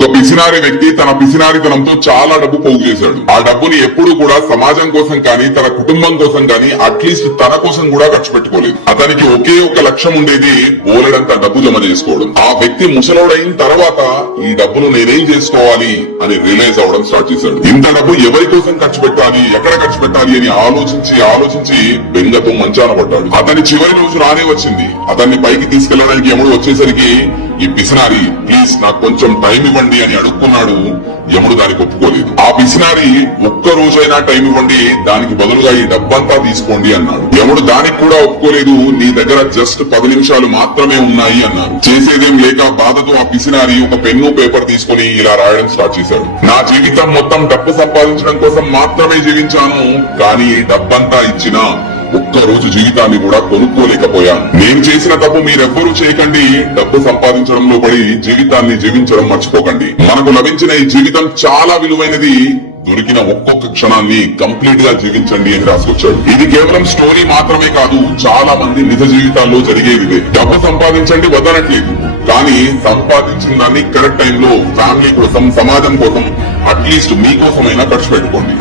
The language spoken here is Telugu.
ఒక పిసినారి వ్యక్తి తన పిసినారితనంతో చాలా డబ్బు పోగు చేశాడు. ఆ డబ్బుని ఎప్పుడు కూడా సమాజం కోసం కానీ తన కుటుంబం కోసం కానీ అట్లీస్ట్ తన కోసం కూడా ఖర్చు పెట్టుకోలేదు. అతనికి ఒకే ఒక లక్ష్యం ఉండేది బోలెడంత డబ్బు జమ చేసుకోవడం. ఆ వ్యక్తి ముసలోడైన తర్వాత ఈ డబ్బును నేనేం చేసుకోవాలి అని రియలైజ్ అవడం స్టార్ట్ చేశాడు. ఇంత డబ్బు ఎవరి కోసం ఖర్చు పెట్టాలి ఎక్కడ ఖర్చు పెట్టాలి అని ఆలోచించి ఆలోచించి బెంగతో మంచాన పడ్డాడు. అతని చివరి రోజు రానే వచ్చింది. అతన్ని పైకి తీసుకెళ్ళడానికి ఎముడు వచ్చేసరికి ఈ పిసినారి ప్లీజ్ నాకు కొంచెం టైం ఇవ్వండి అని అడుక్కున్నాడు. యముడు దానికి ఒప్పుకోలేదు. ఆ పిసినారి ఒక్క రోజైనా టైం ఇవ్వండి దానికి బదులుగా ఈ డబ్బంతా తీసుకోండి అన్నాడు. యముడు దానికి కూడా ఒప్పుకోలేదు. నీ దగ్గర జస్ట్ పది నిమిషాలు మాత్రమే ఉన్నాయి అన్నారు చేసేదేం లేక బాధతో ఆ పిసినారి ఒక పెన్ను పేపర్ తీసుకుని ఇలా రాయడం స్టార్ట్ చేశాడు. నా జీవితం మొత్తం డబ్బు సంపాదించడం కోసం మాత్రమే జీవించాను కానీ డబ్బంతా ఇచ్చినా ఒక్క రోజు జీవితాన్ని కూడా కొనుక్కోలేకపోయాను. నేను చేసిన తప్పు మీరెవ్వరూ చేయకండి. డబ్బు సంపాదించడంలో పడి జీవితాన్ని జీవించడం మర్చిపోకండి. మనకు లభించిన ఈ జీవితం చాలా విలువైనది. దొరికిన ఒక్కొక్క క్షణాన్ని కంప్లీట్గా జీవించండి అని రాసుకొచ్చాడు. ఇది కేవలం స్టోరీ మాత్రమే కాదు చాలా మంది నిజ జీవితాల్లో జరిగేది డబ్బు సంపాదించండి వదనట్లేదు కానీ సంపాదించిన దాన్ని కరెక్ట్ టైంలో ఫ్యామిలీ కోసం సమాజం కోసం అట్లీస్ట్ మీకోసమైనా ఖర్చు పెట్టుకోండి.